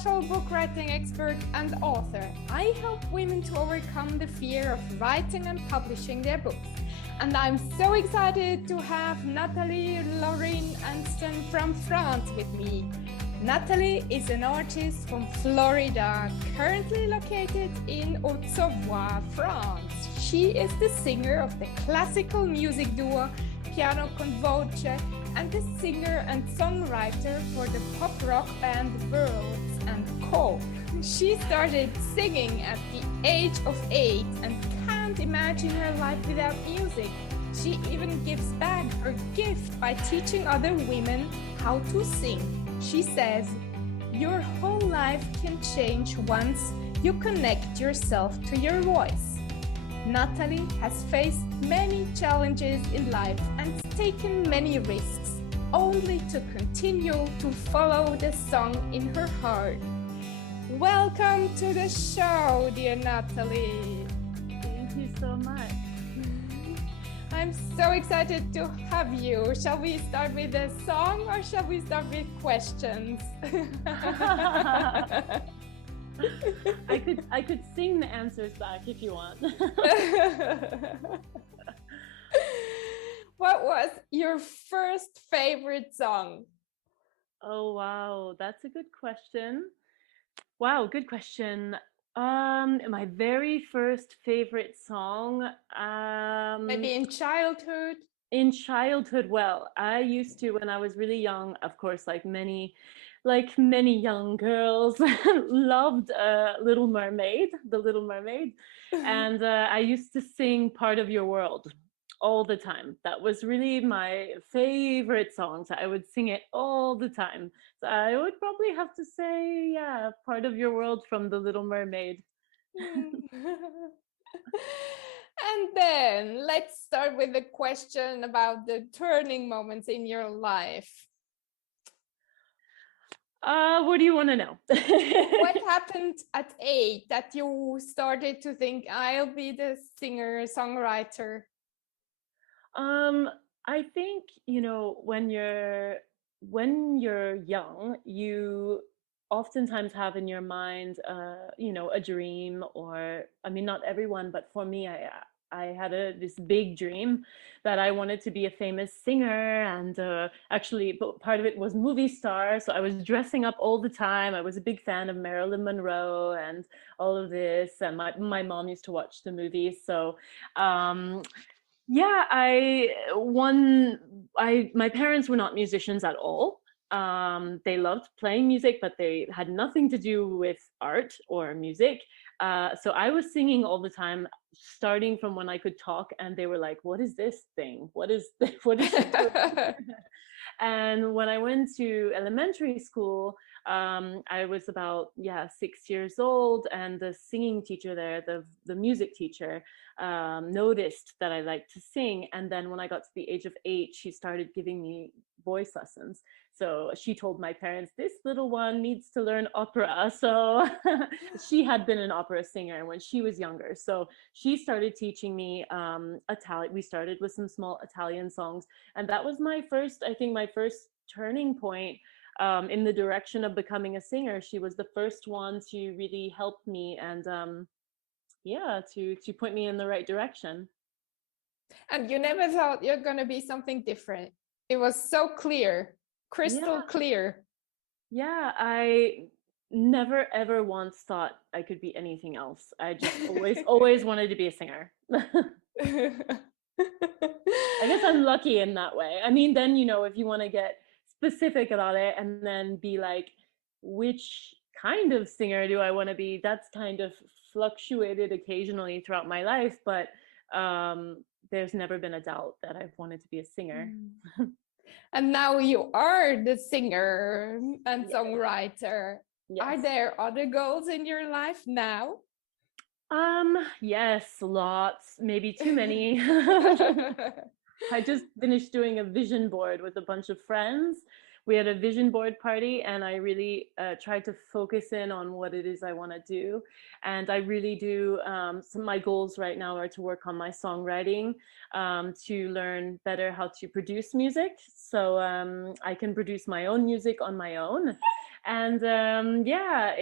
international book writing expert and author. I help women to overcome the fear of writing and publishing their books. And I'm so excited to have Natalie Loryn Anston from France with me. Natalie is an artist from Florida, currently located in Haute Savoie, France. She is the singer of the classical music duo PianoConVoce and the singer and songwriter for the pop-rock band Bürki and Co. She started singing at the age of 8 and can't imagine her life without music. She even gives back her gift by teaching other women how to sing. She says, "Your whole life can change once you connect yourself to your voice." Natalie has faced many challenges in life and taken many risks, only to continue to follow the song in her heart. Welcome to the show, dear Natalie. Thank you so much. I'm so excited to have you. Shall we start with a song or shall we start with questions? I could sing the answers back if you want. What was your first favorite song? Oh wow, that's a good question. Wow, good question. My very first favorite song. Maybe in childhood? In childhood, well, I used to, when I was really young, of course, like many young girls, loved Little Mermaid, The Little Mermaid, and I used to sing Part of Your World all the time. That was really my favorite song. So I would sing it all the time. So I would probably have to say, yeah, Part of Your World from The Little Mermaid. And then let's start with the question about the turning moments in your life. What do you want to know? What happened at 8 that you started to think, I'll be the singer, songwriter? I think, when you're young, you oftentimes have in your mind, a dream, or, I mean, not everyone, but for me, I had this big dream that I wanted to be a famous singer, and actually part of it was movie star. So I was dressing up all the time. I was a big fan of Marilyn Monroe and all of this, and my mom used to watch the movies. So yeah, my parents were not musicians at all. They loved playing music, but they had nothing to do with art or music. So I was singing all the time, starting from when I could talk, and they were like, "What is this thing? What is it doing?" And when I went to elementary school, I was about 6 years old, and the singing teacher there, the music teacher, noticed that I liked to sing. And then when I got to the age of 8, she started giving me voice lessons. So she told my parents, "This little one needs to learn opera." So she had been an opera singer when she was younger. So she started teaching me Italian. We started with some small Italian songs. And that was my first turning point in the direction of becoming a singer. She was the first one to really help me and to point me in the right direction. And you never thought you're going to be something different. It was so clear, crystal clear. Yeah, I never ever once thought I could be anything else. I just always wanted to be a singer. I guess I'm lucky in that way. I mean, then, if you want to get specific about it and then be like, which kind of singer do I want to be? That's kind of fluctuated occasionally throughout my life, but there's never been a doubt that I've wanted to be a singer. And now you are the singer and songwriter. Yes. Are there other goals in your life now? Yes, lots, maybe too many. I just finished doing a vision board with a bunch of friends. We had a vision board party, and I really tried to focus in on what it is I want to do. And I really do, some of my goals right now are to work on my songwriting, to learn better how to produce music. So I can produce my own music on my own. And yeah,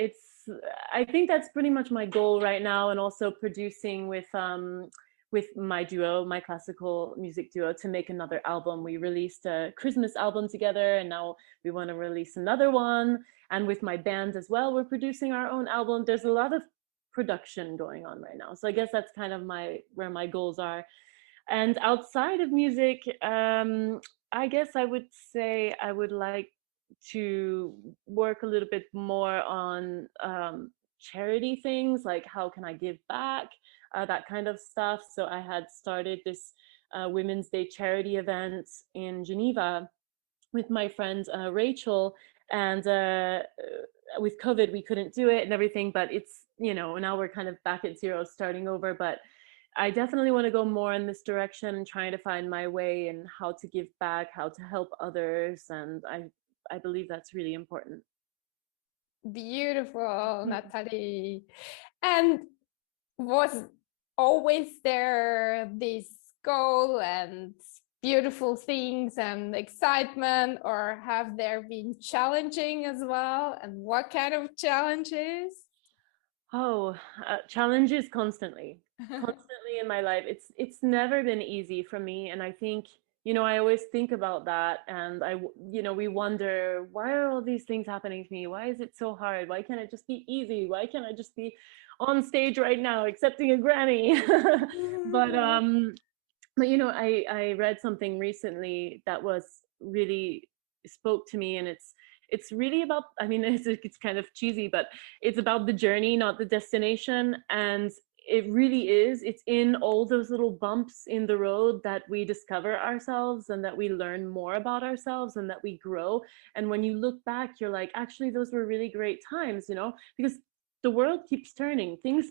I think that's pretty much my goal right now, and also producing with my duo, my classical music duo, to make another album. We released a Christmas album together, and now we want to release another one. And with my band as well, we're producing our own album. There's a lot of production going on right now. So I guess that's kind of where my goals are. And outside of music, I guess I would say I would like to work a little bit more on charity things, like how can I give back, that kind of stuff. So I had started this Women's Day charity event in Geneva with my friend Rachel, and with COVID we couldn't do it and everything, but it's, now we're kind of back at zero, starting over. But I definitely want to go more in this direction, trying to find my way and how to give back, how to help others, and I believe that's really important. Beautiful, Natalie. And was always there this goal and beautiful things and excitement, or have there been challenging as well? And what kind of challenges? Oh, challenges constantly in my life. It's never been easy for me, and I think, I always think about that, and we wonder, why are all these things happening to me? Why is it so hard? Why can't it just be easy? Why can't I just be on stage right now accepting a Grammy? but I read something recently that was really spoke to me, and it's really about, I mean, it's kind of cheesy, but it's about the journey, not the destination. And it really is. It's in all those little bumps in the road that we discover ourselves, and that we learn more about ourselves, and that we grow. And when you look back, you're like, actually, those were really great times, because the world keeps turning, things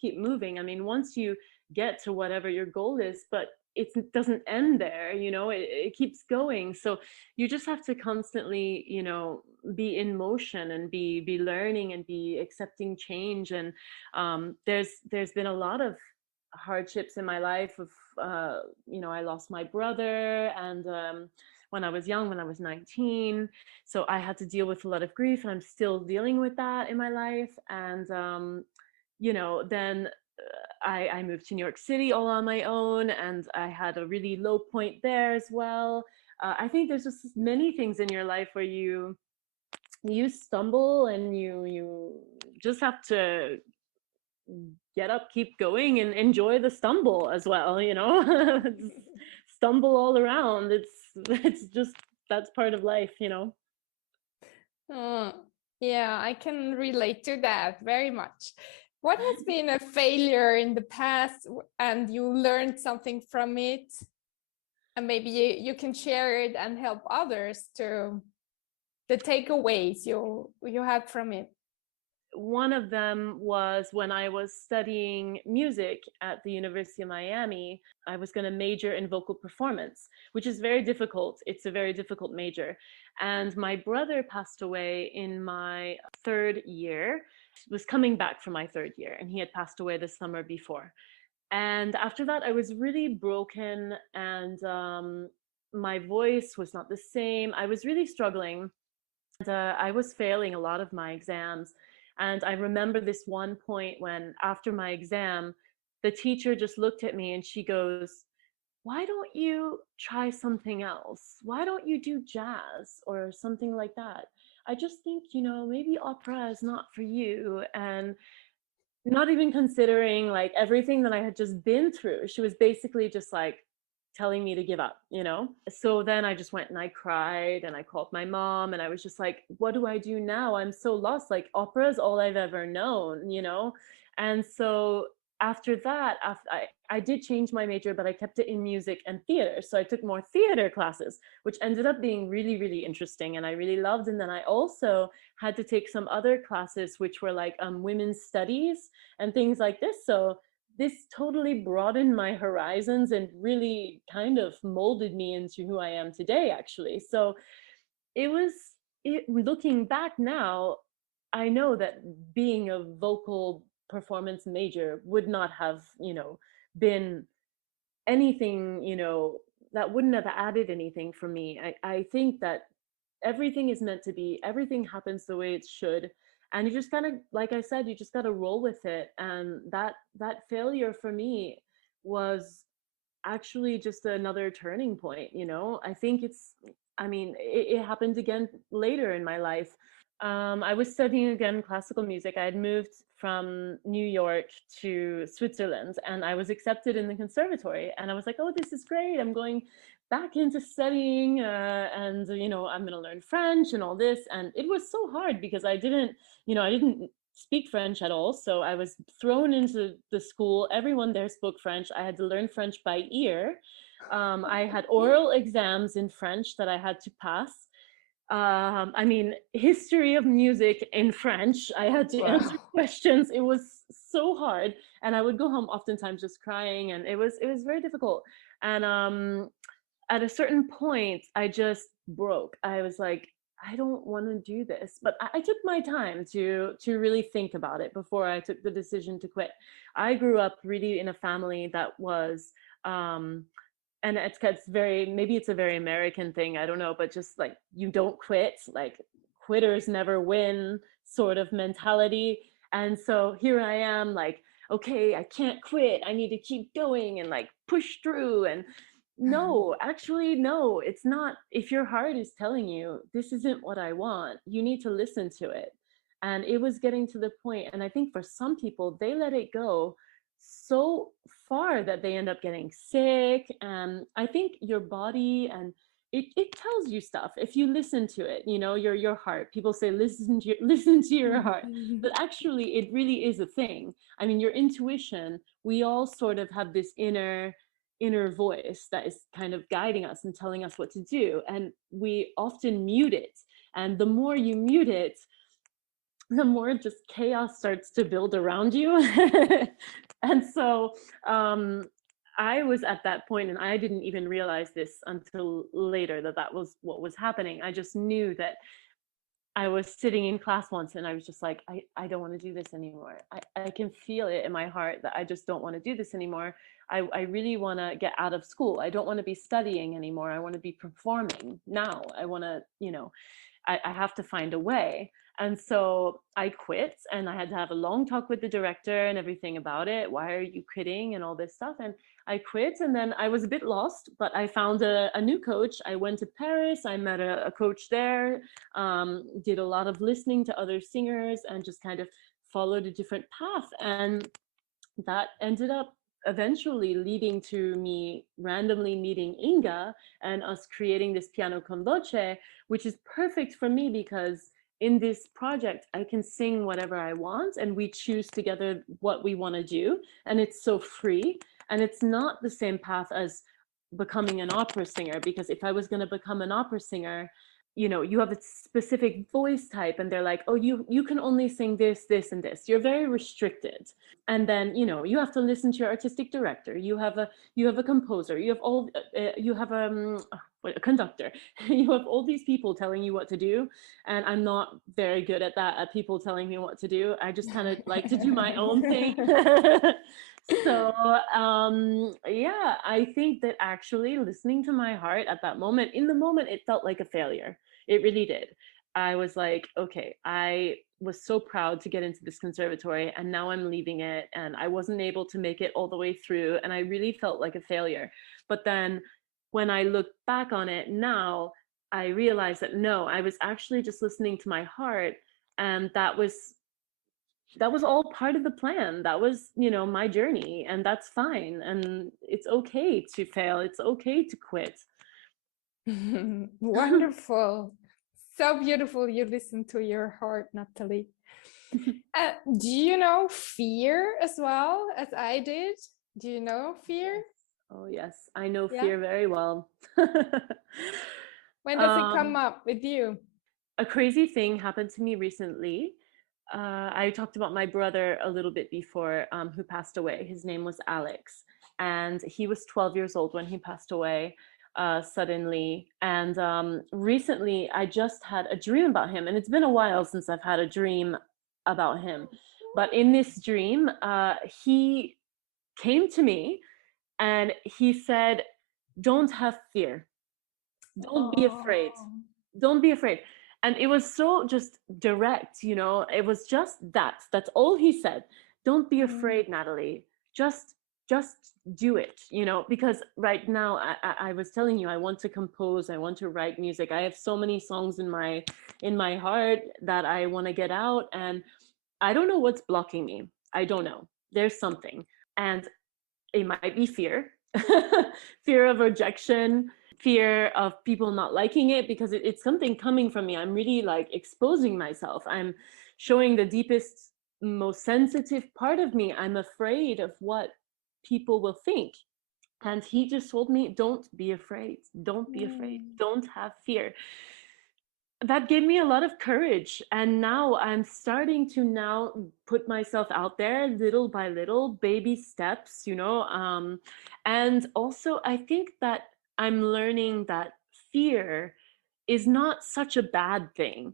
keep moving. I mean, once you get to whatever your goal is, but it doesn't end there, it keeps going. So you just have to constantly, be in motion, and be learning, and be accepting change. And there's been a lot of hardships in my life of I lost my brother, and when I was young, when I was 19. So I had to deal with a lot of grief, and I'm still dealing with that in my life. And then I moved to New York City all on my own, and I had a really low point there as well. I think there's just many things in your life where you stumble, and you just have to get up, keep going, and enjoy the stumble as well. Stumble all around. It's just, that's part of life. Oh, yeah, I can relate to that very much. What has been a failure in the past and you learned something from it? And maybe you can share it and help others to the takeaways you had from it. One of them was when I was studying music at the University of Miami. I was going to major in vocal performance, which is very difficult. It's a very difficult major. And my brother passed away in my third year. Was coming back from my third year, and he had passed away the summer before. And after that, I was really broken, and my voice was not the same. I was really struggling, and I was failing a lot of my exams. And I remember this one point when, after my exam, the teacher just looked at me and she goes, "Why don't you try something else? Why don't you do jazz or something like that? I just think, maybe opera is not for you." And not even considering like everything that I had just been through, she was basically just like telling me to give up. So then I just went and I cried, and I called my mom, and I was just like, what do I do now? I'm so lost. Like, opera is all I've ever known. And so after that, I did change my major, but I kept it in music and theater. So I took more theater classes, which ended up being really, really interesting, and I really loved. And then I also had to take some other classes, which were like women's studies and things like this. So this totally broadened my horizons and really kind of molded me into who I am today, actually. So looking back now, I know that being a vocal performance major would not have, been anything, that wouldn't have added anything for me. I think that everything is meant to be, everything happens the way it should. And you just kind of, like I said, you just got to roll with it. And that failure for me was actually just another turning point, you know. I think it happened again later in my life. I was studying again classical music. I had moved from New York to Switzerland, and I was accepted in the conservatory. And I was like, oh, this is great. I'm going back into studying, and you know, I'm going to learn French and all this. And it was so hard because I didn't speak French at all. So I was thrown into the school. Everyone there spoke French. I had to learn French by ear. I had oral exams in French that I had to pass. History of music in French. I had to answer questions. It was so hard. And I would go home oftentimes just crying, and it was very difficult. And at a certain point, I just broke. I was like, I don't want to do this. But I took my time to really think about it before I took the decision to quit. I grew up really in a family that was, and it's maybe it's a very American thing, I don't know, but just like, you don't quit, like quitters never win sort of mentality. And so here I am, like, okay, I can't quit. I need to keep going and like push through. And no, actually, no, it's not. If your heart is telling you this isn't what I want, you need to listen to it. And it was getting to the point, and I think for some people, they let it go so far that they end up getting sick. And I think your body, and it tells you stuff if you listen to it, you know, your heart. People say listen to your heart, but actually it really is a thing. I mean, your intuition, we all sort of have this inner voice that is kind of guiding us and telling us what to do, and we often mute it. And the more you mute it, the more just chaos starts to build around you. And so I was at that point, and I didn't even realize this until later, that was what was happening. I just knew that I was sitting in class once, and I was just like, I don't want to do this anymore. I can feel it in my heart that I just don't want to do this anymore. I really want to get out of school. I don't want to be studying anymore. I want to be performing now. I want to, you know, I have to find a way. And so I quit, and I had to have a long talk with the director and everything about it. Why are you quitting and all this stuff? And I quit, and then I was a bit lost, but I found a new coach. I went to Paris. I met a coach there, did a lot of listening to other singers, and just kind of followed a different path. And that ended up eventually leading to me randomly meeting Inga and us creating this PianoConVoce, which is perfect for me because in this project, I can sing whatever I want, and we choose together what we want to do. And it's so free. And it's not the same path as becoming an opera singer, because if I was going to become an opera singer, you know, you have a specific voice type, and they're like, oh, you can only sing this, this, and this. You're very restricted. And then, you know, you have to listen to your artistic director. You have a composer. You have a conductor. You have all these people telling you what to do, and I'm not very good at that, at people telling me what to do. I just kind of like to do my own thing. So yeah, I think that actually listening to my heart at that moment, in the moment, it felt like a failure. It really did. I was like, okay, I was so proud to get into this conservatory, and now I'm leaving it, and I wasn't able to make it all the way through, and I really felt like a failure. But then when I look back on it now, I realized that no, I was actually just listening to my heart, and that was all part of the plan. That was, you know, my journey, and that's fine. And it's okay to fail. It's okay to quit. Wonderful. So beautiful. You listen to your heart, Natalie. Do you know fear as well as I did? Do you know fear? Oh, yes. I know fear very well. When does it come up with you? A crazy thing happened to me recently. I talked about my brother a little bit before, who passed away. His name was Alex, and he was 12 years old when he passed away suddenly. And recently, I just had a dream about him, and it's been a while since I've had a dream about him. But in this dream, he came to me, and he said, "Don't have fear. Don't be afraid. don't be afraid. And it was so just direct, you know, it was just that's all he said. Don't be afraid, Natalie. Just do it, you know, because right now I was telling you, I want to compose, I want to write music. I have so many songs in my heart that I want to get out, and I don't know what's blocking me. I don't know. There's something. And it might be fear, fear of rejection, fear of people not liking it, because it's something coming from me. I'm really like exposing myself. I'm showing the deepest, most sensitive part of me. I'm afraid of what people will think. And he just told me, don't be afraid. Don't be afraid. Don't have fear. That gave me a lot of courage, and now I'm starting to now put myself out there little by little, baby steps, you know. And also I think that I'm learning that fear is not such a bad thing.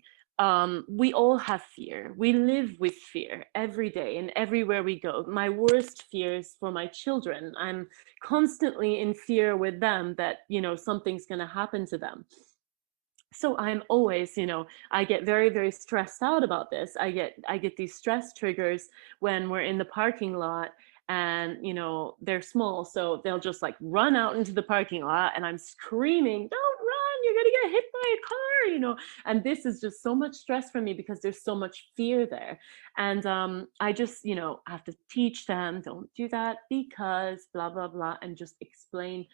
We all have fear. We live with fear every day and everywhere we go. My worst fears for my children. I'm constantly in fear with them that, you know, something's going to happen to them. So I'm always, you know, I get very, very stressed out about this. I get these stress triggers when we're in the parking lot, and, you know, they're small, so they'll just like run out into the parking lot, and I'm screaming, don't run, you're gonna get hit by a car, you know. And this is just so much stress for me because there's so much fear there. And I just, you know, have to teach them, don't do that because blah blah blah, and just explain.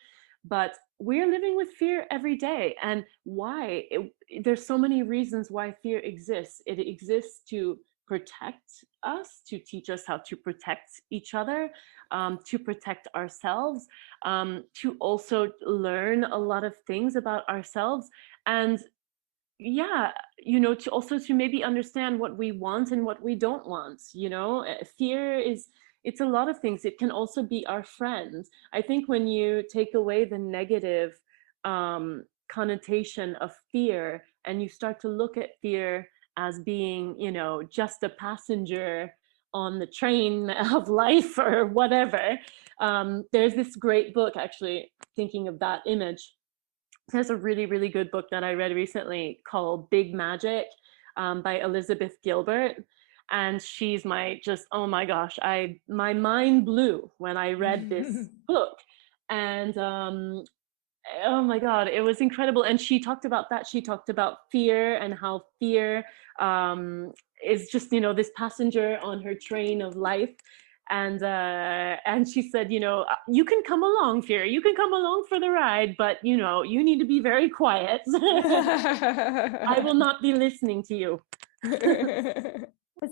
But we're living with fear every day. And why? There's so many reasons why fear exists. It exists to protect us, to teach us how to protect each other, to protect ourselves, to also learn a lot of things about ourselves. And yeah, you know, to also to maybe understand what we want and what we don't want, you know. Fear is, it's a lot of things. It can also be our friend. I think when you take away the negative connotation of fear, and you start to look at fear as being, you know, just a passenger on the train of life or whatever. There's this great book, actually, thinking of that image, there's a really, really good book that I read recently called Big Magic, by Elizabeth Gilbert. And she's my just, oh my gosh, my mind blew when I read this book. And oh my God, it was incredible. And she talked about that. She talked about fear and how fear is just, you know, this passenger on her train of life. And she said, you know, you can come along, fear, you can come along for the ride, but, you know, you need to be very quiet. I will not be listening to you.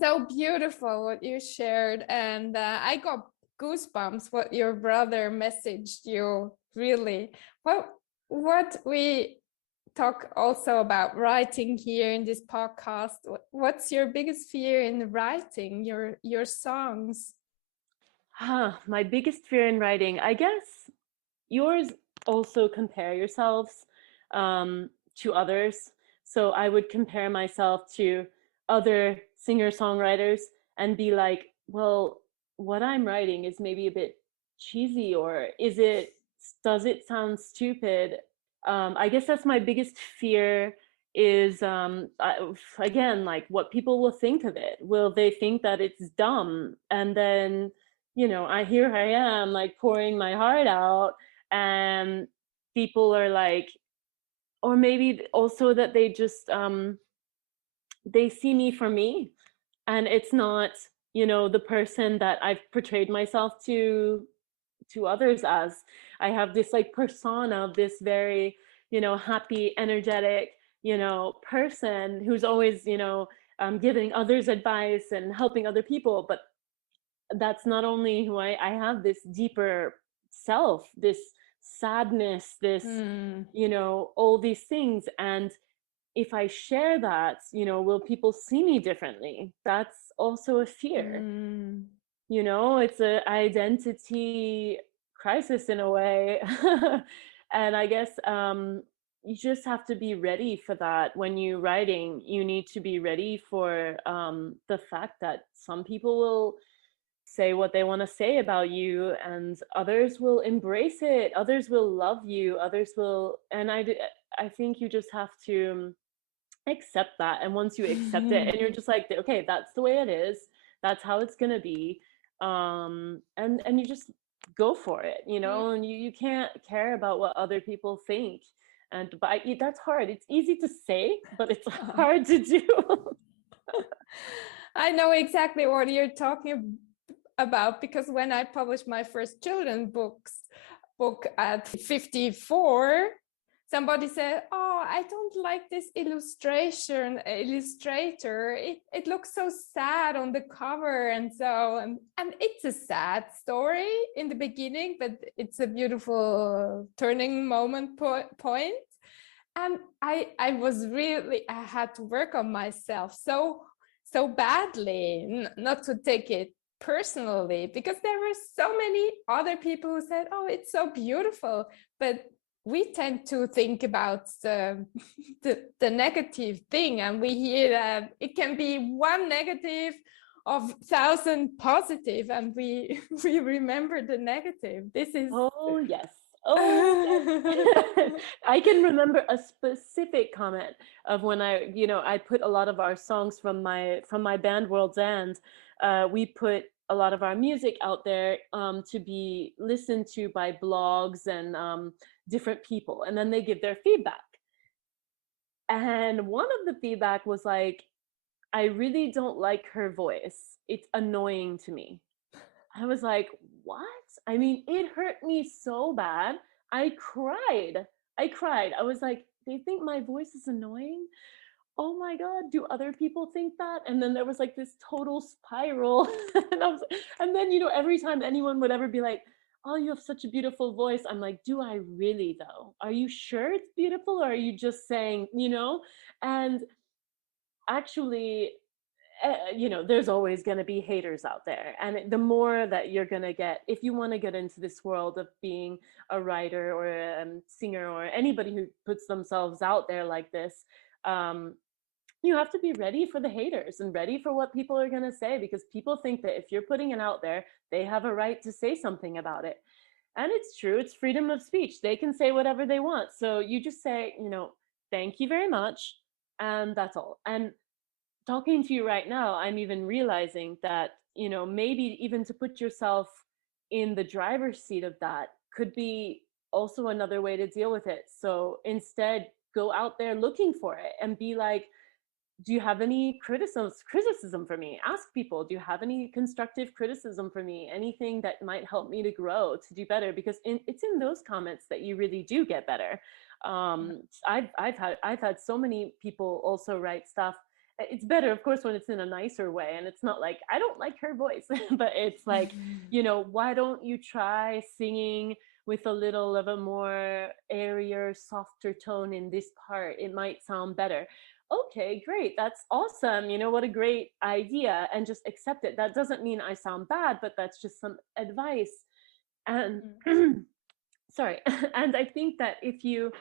So beautiful what you shared, and I got goosebumps what your brother messaged you. Really, well, what we talk also about writing here in this podcast. What's your biggest fear in writing your songs? My biggest fear in writing, I guess yours also compare yourselves to others. So I would compare myself to other singer-songwriters and be like, well, what I'm writing is maybe a bit cheesy, or does it sound stupid? I guess that's my biggest fear, is again, like, what people will think of it. Will they think that it's dumb? And then, you know, here I am, like, pouring my heart out, and people are like, or maybe also that they just they see me for me, and it's not, you know, the person that I've portrayed myself to others as. I have this like persona of this very, you know, happy, energetic, you know, person who's always, you know, giving others advice and helping other people. But that's not only who I have this deeper self, this sadness, this, you know, all these things. And if I share that, you know, will people see me differently? That's also a fear. You know, it's an identity crisis in a way. And I guess you just have to be ready for that. When you're writing, you need to be ready for the fact that some people will say what they want to say about you, and others will embrace it, others will love you, others will, and I think you just have to accept that. And once you accept it and you're just like, okay, that's the way it is, that's how it's gonna be, and you just go for it, you know, and you can't care about what other people think. And that's hard. It's easy to say, but it's hard to do. I know exactly what you're talking about, because when I published my first children's book at 54, somebody said, "Oh, I don't like this illustrator. It looks so sad on the cover." And so, and it's a sad story in the beginning, but it's a beautiful turning point. And I had to work on myself so badly, not to take it personally, because there were so many other people who said, "Oh, it's so beautiful," but we tend to think about the negative thing, and we hear that it can be one negative of 1,000 positive, and we remember the negative. This is Oh yes. Oh yes. I can remember a specific comment of when I put a lot of our songs from my band World's End. We put a lot of our music out there to be listened to by blogs and different people, and then they give their feedback. And one of the feedback was like, "I really don't like her voice. It's annoying to me." I was like, what? I mean, it hurt me so bad. I cried. I was like, they think my voice is annoying? Oh my God, do other people think that? And then there was like this total spiral. And then, every time anyone would ever be like, "Oh, you have such a beautiful voice," I'm like, do I really though? Are you sure it's beautiful? Or are you just saying, And actually, there's always going to be haters out there. And the more that you're going to get, if you want to get into this world of being a writer or a singer or anybody who puts themselves out there like this, you have to be ready for the haters and ready for what people are going to say, because people think that if you're putting it out there, they have a right to say something about it. And it's true. It's freedom of speech. They can say whatever they want. So you just say, thank you very much. And that's all. And talking to you right now, I'm even realizing that, maybe even to put yourself in the driver's seat of that could be also another way to deal with it. So instead, go out there looking for it and be like, do you have any criticism for me? Ask people, do you have any constructive criticism for me? Anything that might help me to grow, to do better? Because it's in those comments that you really do get better. I've had so many people also write stuff. It's better, of course, when it's in a nicer way, and it's not like, "I don't like her voice," but it's like, why don't you try singing with a little of a more airier, softer tone in this part? It might sound better. Okay, great. That's awesome. What a great idea. And just accept it. That doesn't mean I sound bad, but that's just some advice. And sorry. And I think that if you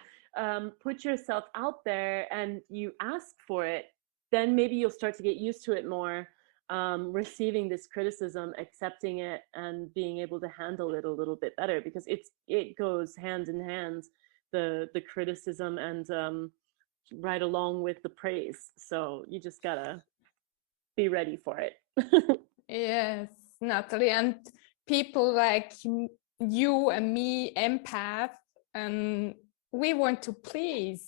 put yourself out there and you ask for it, then maybe you'll start to get used to it more, receiving this criticism, accepting it, and being able to handle it a little bit better, because it goes hand in hand, the criticism and right along with the praise. So you just gotta be ready for it. Yes, Natalie, and people like you and me, empath, and we want to please.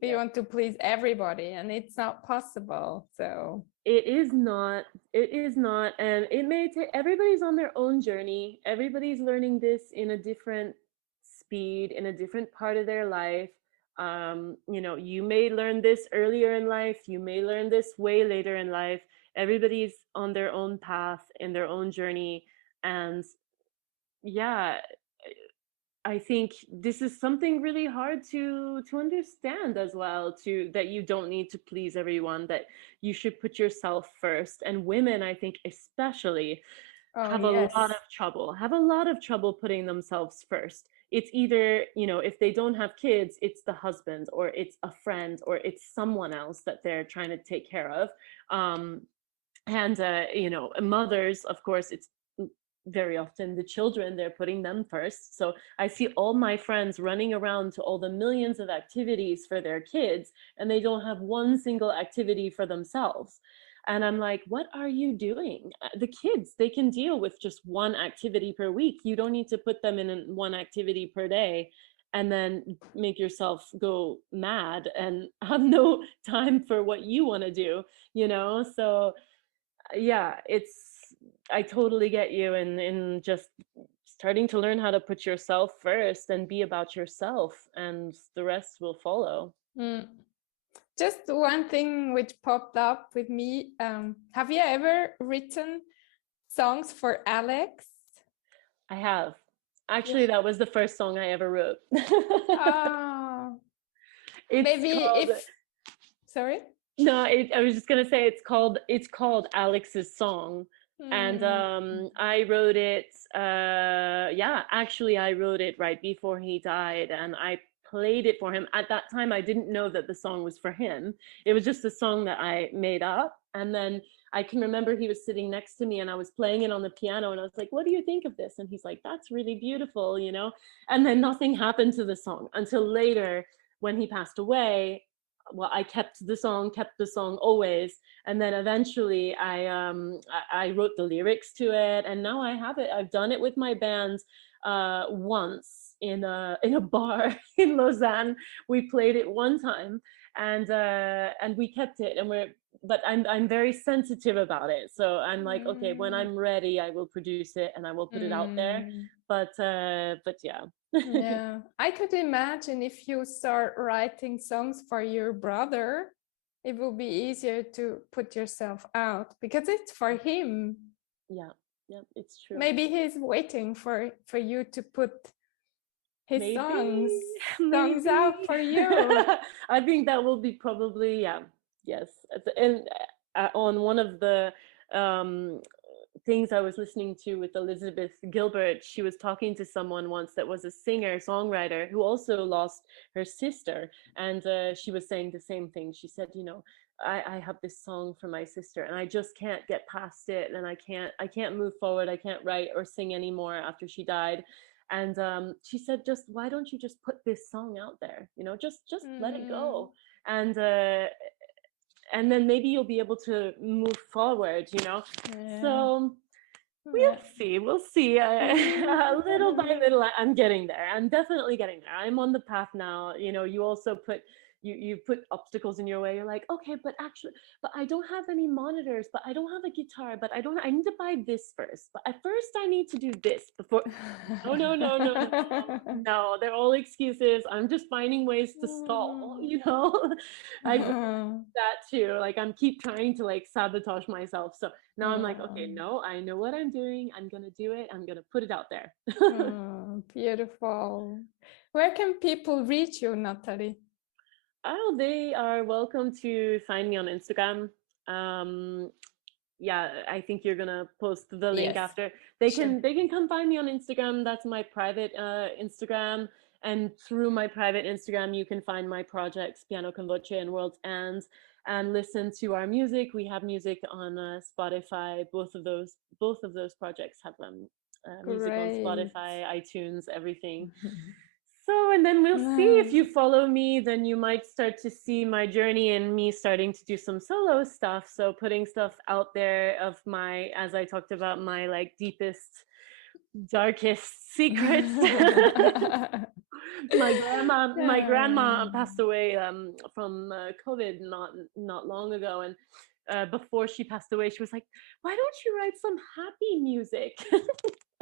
We want to please everybody, and it's not possible. So it is not, and it may take, everybody's on their own journey. Everybody's learning this in a different speed, in a different part of their life. You may learn this earlier in life, you may learn this way later in life. Everybody's on their own path, in their own journey. And yeah, I think this is something really hard to understand as well, that you don't need to please everyone, that you should put yourself first. And women, I think especially, have a lot of trouble putting themselves first. It's either, if they don't have kids, it's the husband, or it's a friend, or it's someone else that they're trying to take care of. And mothers, of course, it's very often the children, they're putting them first. So I see all my friends running around to all the millions of activities for their kids, and they don't have one single activity for themselves. And I'm like, what are you doing? The kids, they can deal with just one activity per week. You don't need to put them in one activity per day and then make yourself go mad and have no time for what you want to do, you know? So yeah, I totally get you in just starting to learn how to put yourself first and be about yourself, and the rest will follow. Just one thing which popped up with me. Have you ever written songs for Alex? I have. Actually, that was the first song I ever wrote. Oh, maybe called, sorry? No, I was just gonna say it's called Alex's Song. And I wrote it, actually I wrote it right before he died, and I played it for him. At that time, I didn't know that the song was for him. It was just a song that I made up. And then I can remember he was sitting next to me and I was playing it on the piano, and I was like, what do you think of this? And he's like, that's really beautiful, you know? And then nothing happened to the song until later when he passed away. Well, I kept the song always, and then eventually I wrote the lyrics to it, and now I have it. I've done it with my band once in a bar in Lausanne. We played it one time, and we kept it, but I'm very sensitive about it. So I'm like, okay, when I'm ready, I will produce it and I will put it out there. But yeah. Yeah, I could imagine if you start writing songs for your brother, it will be easier to put yourself out because it's for him. Yeah, it's true. Maybe he's waiting for you to put his songs out for you. I think that will be probably, yes. And on one of the things I was listening to with Elizabeth Gilbert, she was talking to someone once that was a singer songwriter who also lost her sister, and she was saying the same thing. She said, you know, I have this song for my sister and I just can't get past it, and I can't move forward. I can't write or sing anymore after she died. And she said, just why don't you just put this song out there, you know, just let it go, and then maybe you'll be able to move forward, you know. So we'll see. Little by little, I'm getting there. I'm definitely getting there. I'm on the path now. You know, you also put you put obstacles in your way. You're like, okay, but I don't have any monitors, but I don't have a guitar, but I need to buy this first. But at first I need to do this before. No, they're all excuses. I'm just finding ways to stall, you know. I that too. Like I'm keep trying to like sabotage myself. So now I'm like, okay, no, I know what I'm doing. I'm gonna do it. I'm gonna put it out there. Beautiful. Where can people reach you, Natalie? Oh, they are welcome to find me on Instagram. Yeah, I think you're gonna post the link after. They can come find me on Instagram. That's my private Instagram, and through my private Instagram, you can find my projects, PianoConVoce and World's Ends, and listen to our music. We have music on Spotify. Both of those projects have music on Spotify, iTunes, everything. So, and then we'll see. If you follow me, then you might start to see my journey and me starting to do some solo stuff. So putting stuff out there of my, as I talked about, my like deepest, darkest secrets. My grandma passed away from COVID not long ago, and before she passed away, she was like, "Why don't you write some happy music?"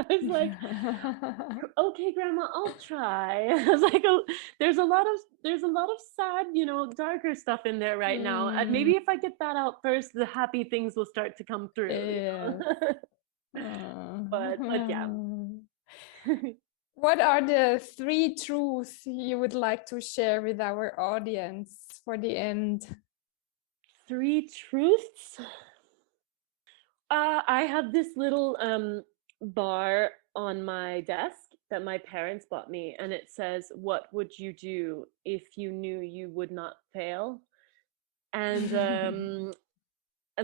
I was like, okay, Grandma, I'll try. I was like, oh, there's a lot of sad, you know, darker stuff in there right now. And maybe if I get that out first, the happy things will start to come through. You know? But yeah. What are the 3 truths you would like to share with our audience for the end? 3 truths? I have this little bar on my desk that my parents bought me, and it says, "What would you do if you knew you would not fail?" And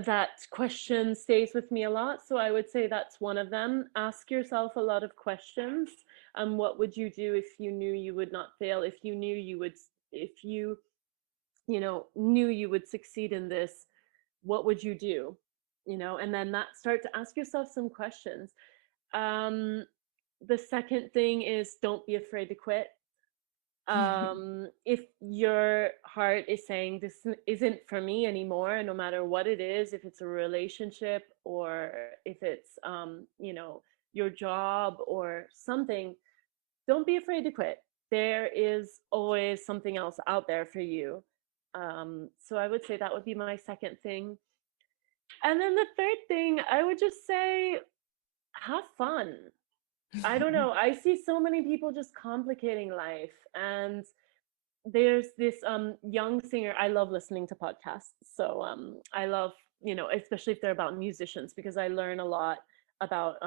that question stays with me a lot. So I would say that's one of them. Ask yourself a lot of questions. What would you do if you knew you would not fail? If you knew you would, if you, knew you would succeed in this, what would you do? And then start to ask yourself some questions. The second thing is, don't be afraid to quit. If your heart is saying this isn't for me anymore, no matter what it is, if it's a relationship or if it's your job or something, don't be afraid to quit. There is always something else out there for you. So I would say that would be my second thing. And then the third thing, I would just say, have fun. I don't know. I see so many people just complicating life. And there's this young singer. I love listening to podcasts. So I love, especially if they're about musicians, because I learn a lot about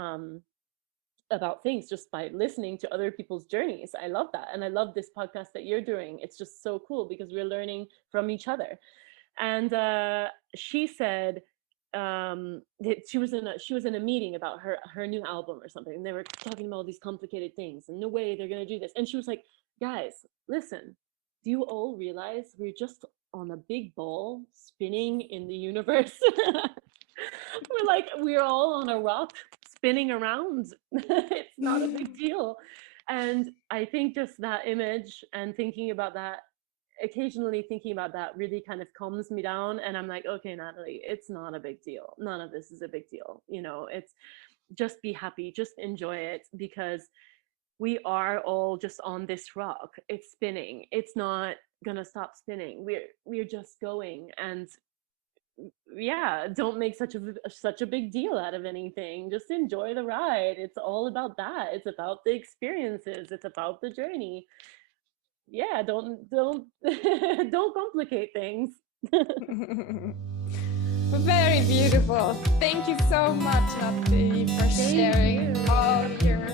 things just by listening to other people's journeys. I love that. And I love this podcast that you're doing. It's just so cool because we're learning from each other. And she said, she was in a meeting about her new album or something, and they were talking about all these complicated things and no way they're going to do this. And she was like, guys, listen, do you all realize we're just on a big ball spinning in the universe? We're all on a rock spinning around. It's not a big deal. And I think just that image and occasionally thinking about that really kind of calms me down. And I'm like, okay, Natalie, it's not a big deal. None of this is a big deal. It's just be happy, just enjoy it, because we are all just on this rock. It's spinning. It's not gonna stop spinning. We're just going. And yeah, don't make such a big deal out of anything. Just enjoy the ride. It's all about that. It's about the experiences. It's about the journey. Yeah, don't don't complicate things. Very beautiful. Thank you so much, Natalie, for sharing all your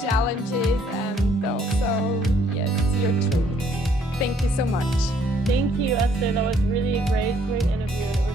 challenges and also, yes, your truth. Thank you so much. Thank you, Esther. That was really a great interview.